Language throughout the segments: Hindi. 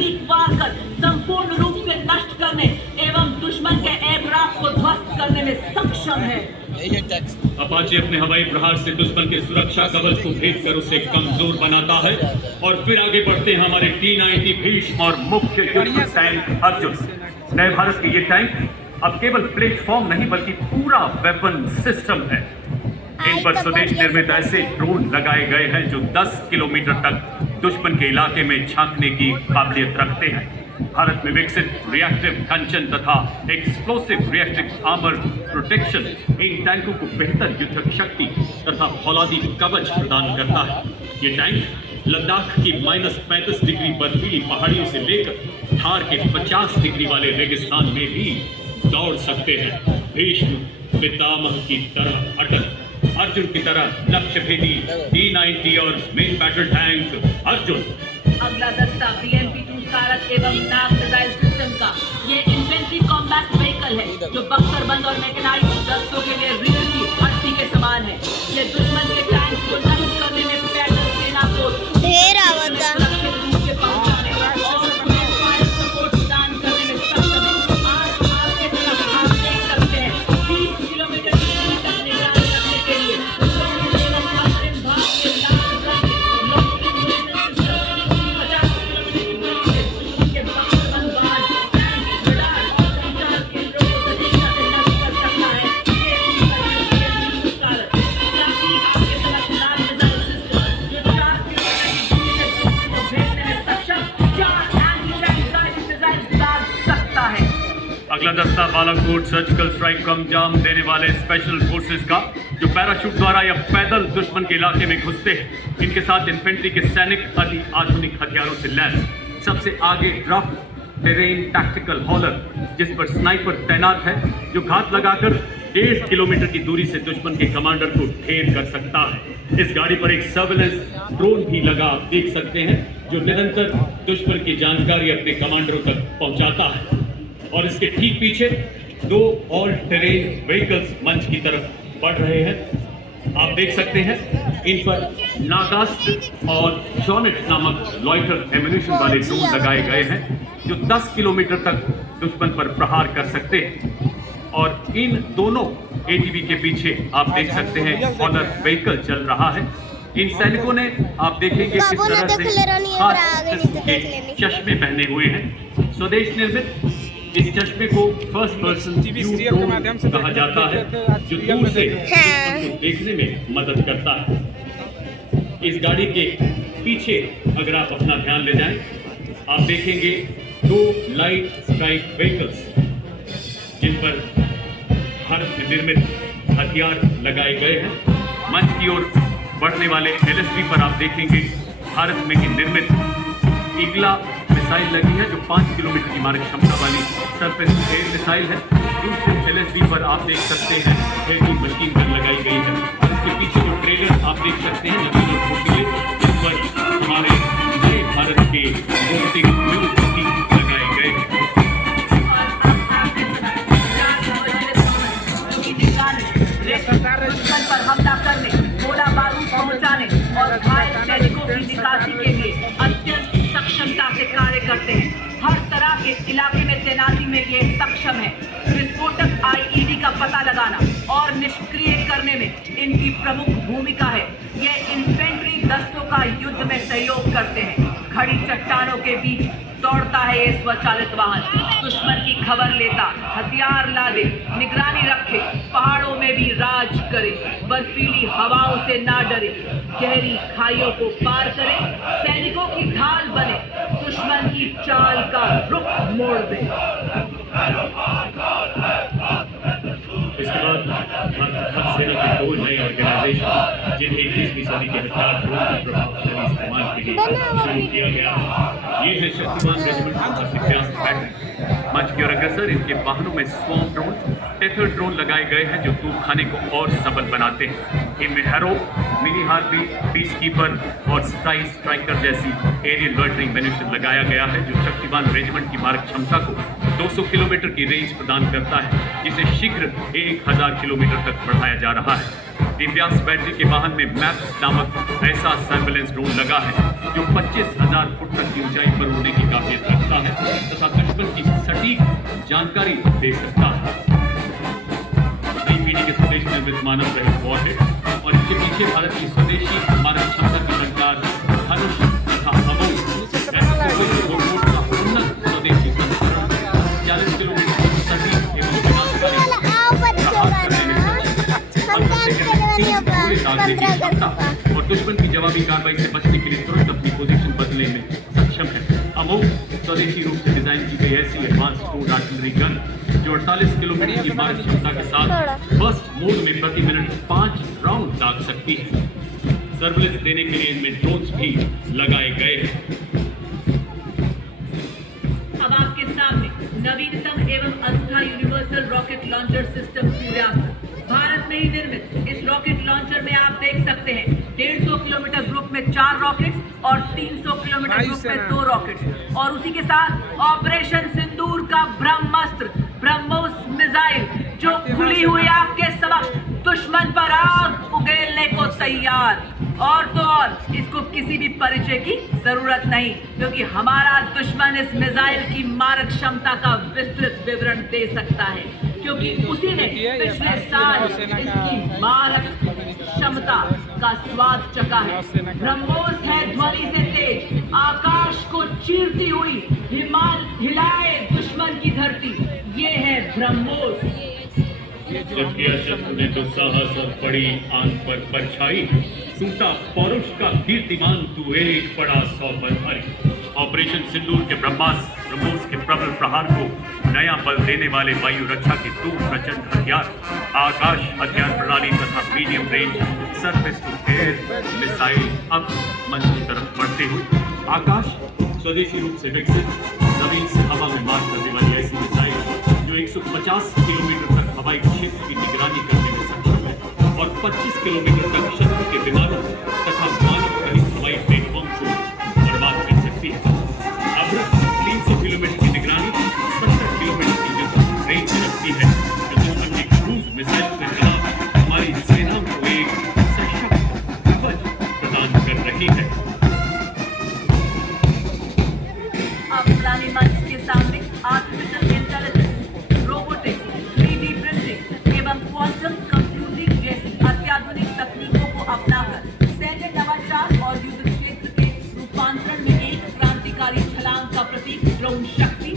प्रतीकवार कर संपूर्ण रूप से नष्ट करने एवं दुश्मन के एयरक्राफ्ट को ध्वस्त करने में सक्षम है। अपाचे अपने हवाई प्रहार से दुश्मन के सुरक्षा कवच को भेद कर उसे कमजोर बनाता है और फिर आगे बढ़ते हैं हमारे T-90 भीष्म और मुख्य युद्ध टैंक अर्जुन। नए भारत के ये टैंक अब केवल प्लेटफॉर्म नहीं बल्कि पूरा वेपन सिस्टम है। इन पर स्वदेश निर्मित ऐसे ड्रोन लगाए गए हैं जो 10 किलोमीटर तक दुश्मन के इलाके में झांकने की काबिलियत रखते हैं। भारत में विकसित रिएक्टिव कंचन तथा explosive reactive armour protection in टैंकों को बेहतर युद्धक शक्ति तथा फौलादी कवच प्रदान करता है। ये टैंक लद्दाख की -35 डिग्री बर्फीली पहाड़ियों से लेकर थार के 50 डिग्री वाले रेगिस्तान में भी दौड़ सकते हैं। भीष्म पितामह की तरह अटल, अर्जुन की तरह लक्ष्य भेदी T-90 और मेन बैटल टैंक अर्जुन। अगला दस्ता BMP-2 सारस एवं नाग मिसाइल सिस्टम का ये इन्फेंट्री कॉम्बैट व्हीकल है जो बख्तरबंद और मैकेनाइज्ड दस्तों के लिए रीढ़ की हड्डी के समान है। ये दुश्मन के टैंक्स को नष्ट करने में पैदल सेना को ढेर आवता सुरक्षित रूप से पहुंचाने और उन्हें फायर सपोर्ट प्रदान करने में सक्षम है। आज आपके साथ आप देख सकते हैं 30 किलोमीटर की दूरी तक निगरानी रखने के लिए अगला दस्ता बालाकोट सर्जिकल स्ट्राइक को अंजाम देने वाले स्पेशल फोर्सेस का जो पैराशूट द्वारा या पैदल दुश्मन के इलाके में घुसते हैं। इनके साथ इन्फेंट्री के सैनिक अति आधुनिक हथियारों से लैस। सबसे आगे ड्रफ टेरेन टैक्टिकल हॉलर जिस पर स्नाइपर तैनात है जो घात लगाकर 1.5 किलोमीटर की दूरी से दुश्मन के कमांडर को ढेर कर सकता है। इस गाड़ी पर एक सर्वेलेंस ड्रोन भी लगा आप देख सकते हैं जो निरंतर दुश्मन की जानकारी अपने कमांडरों तक पहुंचाता है। और इसके ठीक पीछे 2 ऑल टेरेन व्हीकल्स मंच की तरफ बढ़ रहे हैं। आप देख सकते हैं इन पर नागास्त्र और जॉनेट नामक लॉइटर एम्यूनिशन वाले ड्रोन लगाए गए हैं जो 10 किलोमीटर तक दुश्मन पर प्रहार कर सकते हैं। और इन दोनों ATV के पीछे आप देख सकते हैं ऑनर व्हीकल चल रहा है। इन सैनिकों ने आप देखेंगे किस तरह से खास किस्म के चश्मे पहने हुए हैं। स्वदेश निर्मित इस चश्मे को फर्स्ट पर्सन व्यू ड्रोन कहा जाता है जो दूर से दुश्मन को देखने में मदद करता है। इस गाड़ी के पीछे अगर आप अपना ध्यान ले जाएं, आप देखेंगे 2 लाइट स्ट्राइक व्हीकल्स जिन पर भारत में निर्मित हथियार लगाए गए हैं। मंच की ओर बढ़ने वाले LSB पर आप देखेंगे भारत में ही निर्मित ईगला मिसाइल लगी है जो 5 किलोमीटर की मारक क्षमता वाली सरफेस एयर मिसाइल है। दूसरे LSB पर आप देख सकते हैं हेवी मशीन गन लगाई गई है। इसके पीछे जो ट्रेलर आप देख सकते हैं नवीन और फुर्तीले, जिस पर हमारे नए भारत के वोटिंग प्रतीक लगाए गए हैं। पर हमला करने, गोला बारूद पहुंचाने और घायल सैनिकों की निकासी के लिए अत्यंत सक्षमता से कार्य करते हैं। हर तरह के इलाके में तैनाती में ये सक्षम है। विस्फोटक IED का पता लगाना और निष्क्रिय करने में इनकी प्रमुख भूमिका है। ये इन्फेंट्री दस्तों का युद्ध में सहयोग करते हैं। खड़ी चट्टानों के बीच दौड़ता है ये स्वचालित वाहन, दुश्मन की खबर लेता, हथियार लादे, निगरानी रखे, पहाड़ों में भी राज करे, बर्फीली हवाओं से ना डरे, गहरी खाइयों को पार करे, सैनिकों की ढाल बने, दुश्मन की चाल का रुख मोड़ दे। इसके बाद भारत सेना के 2 नए ऑर्गेनाइजेशन जिन्हें 21वीं सदी के हथियार ड्रोन के प्रभावशाली इस्तेमाल के लिए शुरू किया गया है। ये है शक्तिमान रेजिमेंट और दिव्यांग पैटर्न। मंच की ओर अग्रसर इनके वाहनों में स्वॉर्म ड्रोन, टेथर ड्रोन लगाए गए हैं जो तोपखाने को और सबल बनाते हैं। इनमें harrow, mini harpy, piece keeper और स्ट्राइकर जैसी एरियल लॉइटरिंग म्यूनिशन लगाया गया है जो शक्तिमान रेजिमेंट की मारक क्षमता को 200 किलोमीटर की रेंज प्रदान करता है जिसे शीघ्र 1000 किलोमीटर तक बढ़ाया जा रहा है। दिव्यांश बैटरी के वाहन में मैप्स नामक ऐसा सर्वेलेंस ड्रोन लगा है जो 25,000 फुट तक की ऊंचाई पर उड़ने की काबिलियत रखता है तथा दुश्मन की सटीक जानकारी दे सकता है। नई पीढ़ी के स्वदेश निर्मित मानव रहित वॉरहेड और इसके पीछे भारत की स्वदेशी मानव क्षमता की सरकार धनुष तथा अमोघ का उन्नत स्वदेशी संस्करण 40 किलोमीटर सटीक एवं विनाशकारी और दुश्मन की जवाबी कार्रवाई से बचने के लिए तुरंत अपनी पोजीशन बदलने में सक्षम है। अमोघ स्वदेशी रूप से डिजाइन की गई ऐसी एडवांस टूड आर्टिलरी गन जो 48 किलोमीटर की मारक क्षमता के साथ बर्स्ट मोड में प्रति मिनट 5 राउंड दाग सकती है। सर्विलेंस देने के लिए इनमें ड्रोन्स भी लगाए गए हैं। अब आपके सामने नवीनतम एवं अनूठा universal rocket launcher system Suryastra Bharat में ही निर्मित। इस रॉकेट लॉन्चर में आप देख सकते हैं 150 किलोमीटर ग्रुप में 4 रॉकेट्स और 300 किलोमीटर ग्रुप में 2 रॉकेट्स और उसी के साथ ऑपरेशन सिंदूर का ब्रह्मोस मिसाइल जो खुली हुई आपके समक्ष दुश्मन पर आग उगेलने को तैयार। और तो और इसको किसी भी परिचय की जरूरत नहीं क्योंकि हमारा दुश्मन इस मिसाइल की मारक क्षमता का विस्तृत विवरण दे सकता है क्योंकि उसी ने पिछले साल इसकी मारक क्षमता का स्वाद चखा है। ब्रह्मोस है ध्वनि से तेज, आकाश को चीरती हुई हिलाए दुश्मन की धरती। ये है ब्रह्मोस। जब किया शत्रु ने तो साहस और बड़ी आंख पर परछाई, टूटा पौरुष का कीर्तिमान तू एक पड़ा 100 पर भारी। ऑपरेशन सिंदूर के ब्रह्मोस के प्रबल प्रहार को नया बल देने वाले वायु रक्षा के 2 प्रचंड हथियार, आकाश हथियार प्रणाली तथा medium range surface to air missile अब मन की तरफ बढ़ते हुए आकाश स्वदेशी रूप से विकसित जमीन से हवा में मार करने वाली ऐसी मिसाइल जो 150 किलोमीटर तक हवाई क्षेत्र की निगरानी करने में सक्षम है और 25 किलोमीटर तक शत्रु के विमानों तथा मानव रहित हवाई प्लेटफॉर्म को बर्बाद कर सकती है। अब 300 किलोमीटर की निगरानी 70 किलोमीटर की युद्ध रेंज रखती है जो दुश्मन की क्रूज मिसाइल के खिलाफ हमारी सेनाओं को एक सशक्त कवच प्रदान कर रही है। अब प्लानिंग मंच के सामने artificial intelligence, robotics, 3D printing एवं क्वांटम कंप्यूटिंग जैसी अत्याधुनिक तकनीकों को अपनाकर सैन्य नवाचार और युद्ध क्षेत्र के रूपांतरण में एक क्रांतिकारी छलांग का प्रतीक ड्रोन शक्ति।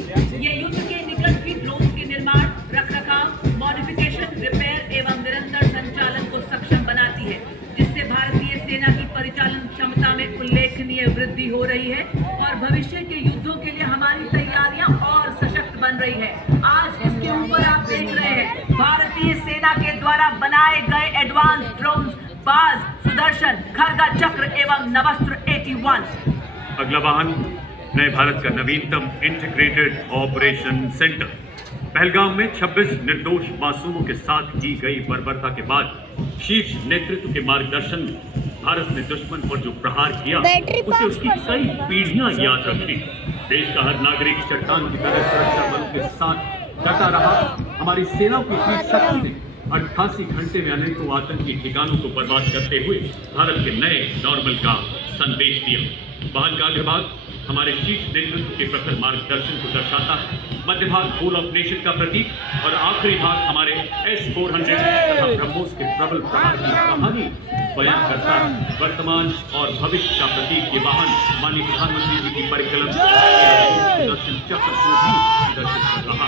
ये युद्ध के निकट भी ड्रोन के निर्माण, रखरखाव, मॉडिफिकेशन, रिपेयर एवं निरंतर संचालन को सक्षम बनाती है जिससे भारतीय सेना की परिचालन क्षमता में उल्लेखनीय वृद्धि हो रही है और भविष्य के युद्धों के लिए हमारी तैयारियां और सशक्त बन रही है। आज इसके ऊपर आप देख रहे हैं भारतीय सेना के द्वारा बनाए गए एडवांस ड्रोन बाज, सुदर्शन, खरगा चक्र एवं नवस्त्र 81। अगला वाहन नए भारत का नवीनतम इंटीग्रेटेड ऑपरेशन सेंटर। पहलगाम में 26 निर्दोष मासूमों के साथ की गई बर्बरता के बाद शीर्ष नेतृत्व के मार्गदर्शन में भारत ने दुश्मन पर जो प्रहार किया उसे उसकी कई पीढ़ियां याद रखी। देश का हर नागरिक चट्टान की तरह सुरक्षा बलों के साथ डटा रहा। हमारी सेनाओं की वीर शक्ति ने 88 घंटे में अनेकों आतंकी ठिकानों को बर्बाद करते हुए भारत के नए नॉर्मल का संदेश दिया। वाहन का अग्र भाग हमारे शीर्ष नेतृत्व के प्रखर मार्गदर्शन को दर्शाता है, मध्य भाग होल ऑफ नेशन का प्रतीक और आखिरी भाग हमारे S-400 तथा ब्रह्मोस के प्रबल प्रहार की कहानी बयान करता है। वर्तमान और भविष्य का प्रतीक ये वाहन माननीय प्रधानमंत्री जी की परिकलम सुदर्शन चक्र को भी प्रदर्शित कर रहा।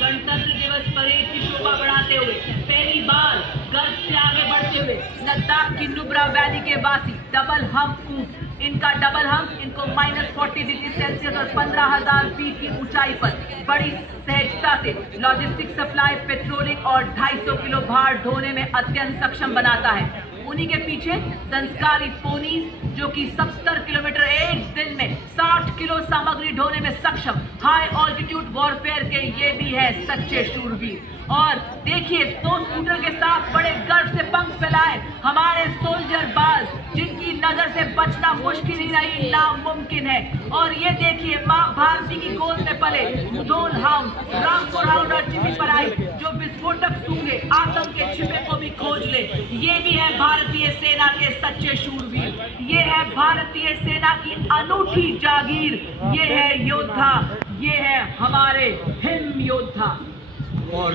गणतंत्र दिवस परेड की शोभा बढ़ाते हुए पहली बार गर्व से आगे बढ़ते हुए लद्दाख की नुब्रा वैली के वासी डबल हम्प ऊंट, इनका डबल हम्प इनको -40 डिग्री सेल्सियस और 15,000 फीट की ऊंचाई पर बड़ी सहजता से लॉजिस्टिक सप्लाई, पेट्रोलिंग और 250 किलो भार ढोने में अत्यंत सक्षम बनाता है। उन्हीं के पीछे संस्कारी पोनीज जो कि 70 किलोमीटर एक दिन में 60 किलो सामग्री ढोने में सक्षम हाई ऑल्टीट्यूड वॉरफेयर के ये भी है सच्चे शूरवीर। और देखिए 2 स्कूटर के साथ बड़े गर्व से पंख फैलाए हमारे सोल्जर बाज जिनकी नजर से बचना मुश्किल ही नहीं नामुमकिन है। और ये देखिए माँ भारती की गोद में पले मुधोल हाउंड, रामपुर हाउंड और चिमी पराई जो विस्फोटक सूंघे आतंक के छिपे को भी खोल खोज ले। ये भी है भारतीय सेना के सच्चे शूरवीर, ये है भारतीय सेना की अनूठी जागीर, ये है योद्धा, ये है हमारे हिम योद्धा। और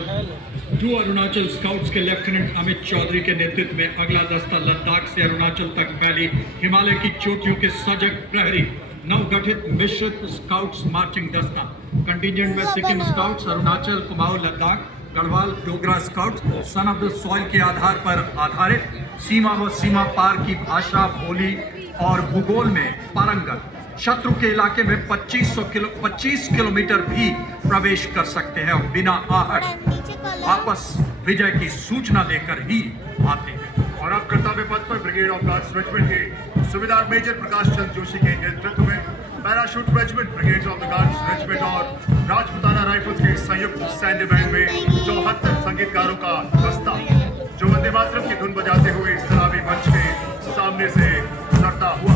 टू अरुणाचल स्काउट्स के लेफ्टिनेंट अमित चौधरी के नेतृत्व में अगला दस्ता लद्दाख से अरुणाचल तक फैली हिमालय की चोटियों के सजग प्रहरी नवगठित मिश्रित स्काउट्स मार्चिंग दस्ता। कंटिजेंट में Sikkim scouts, Arunachal, Kumaon, Ladakh, Garhwal, Dogra scouts, son of the soil के आधार पर आधारित सीमा व सीमा पार की भाषा, बोली और भूगोल में पारंगत, शत्रु के इलाके में 25 किलोमीटर भी प्रवेश कर सकते हैं और बिना आहट वापस विजय की सूचना लेकर ही आते हैं। और अब कर्तव्य पथ पर ब्रिगेड ऑफ गार्ड्स रेजिमेंट के सूबेदार मेजर प्रकाश चंद जोशी के नेतृत्व में parachute regiment, brigade of the guards regiment और राजपुताना राइफल्स के संयुक्त सैन्य बैंड में 74 संगीतकारों का दस्ता जो वंदे मातरम की धुन बजाते हुए सलामी मंच के सामने से गुजरता हुआ।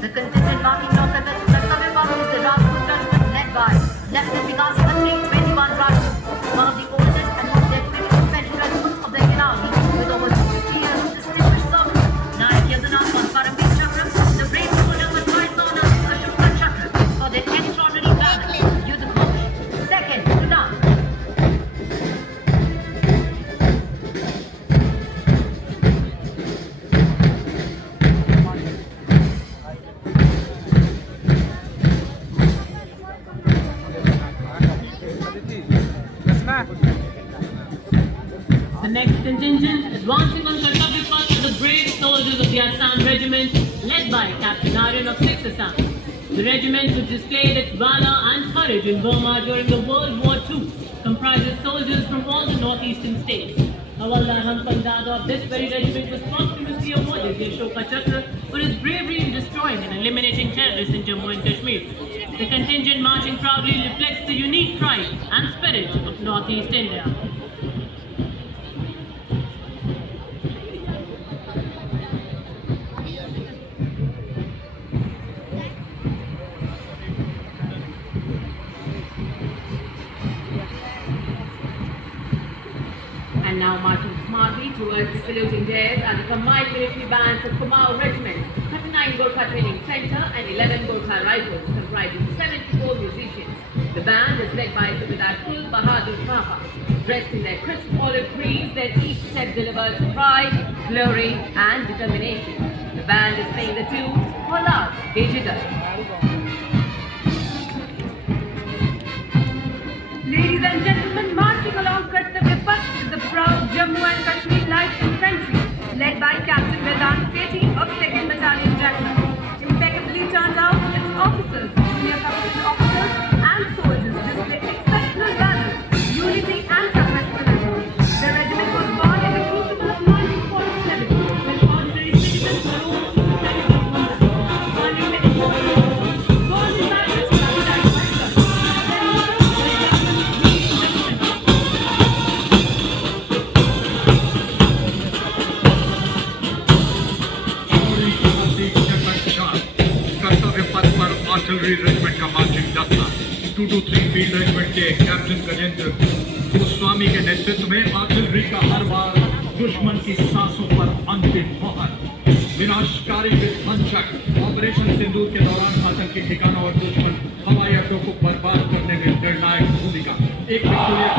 The contingent marking north of Kartavya Path is the Rajput Regiment led by Lieutenant Vikas Khatri, 21 Rajput, one of the oldest and most decorated infantry regiments of the Indian Army, with over 50 years of distinguished service. Nayak Yadunam on Paramveer Chakra, the brave soldiers were twice honored with Ashokar Chakra for their extraordinary valor. Yudh Ghosh, second to none. The next contingent advancing on Kartavya Path are the brave soldiers of the Assam Regiment, led by Captain Aryan of 6th Assam. The regiment, which displayed its valor and courage in Burma during the World War II, comprises soldiers from all the northeastern states. Hawaldar Hansang Dada of this very regiment was posthumously awarded the Ashoka Chakra for his bravery in destroying and eliminating terrorists in Jammu and Kashmir. The contingent marching proudly reflects the unique pride and spirit of Northeast India. And now marching smartly towards the saluting dares are the combined military bands of Kumaon Regiment, 39 Gorkha Training Center and 11 Gorkha Rifles, comprising 74 musicians. The band is led by Subedar Kul Bahadur Papa. Dressed in their crisp olive greens, their each step delivers pride, glory and determination. The band is playing the tune for Love, Hey Jigar. Ladies and gentlemen, marching along Kartavya Path is the proud Jammu and Kashmir Light Infantry, led by Captain Vedant Sethi of 2nd Battalion Jagna. Impeccably turned out, its officers, junior commissioned officers and soldiers display exceptional valor, unity and professionalism. The regiment was born in the crucible of 1947 when ordinary citizens were all terrible numbers. Earning the golden medals to Captain कर्तव्य पथ पर आर्टिलरी रेजिमेंट का मार्चिंग दस्ता 223 फील्ड रेजिमेंट के कैप्टन गजेंद्र गोस्वामी के नेतृत्व में आर्टिलरी का हर बार दुश्मन की सांसों पर अंतिम मोहर। विनाशकारी विध्वंसक ऑपरेशन सिंदूर के दौरान आतंकी ठिकानों और दुश्मन हवाई अड्डों को बर्बाद करने में निर्णायक भूमिका। एक विक्टोरिया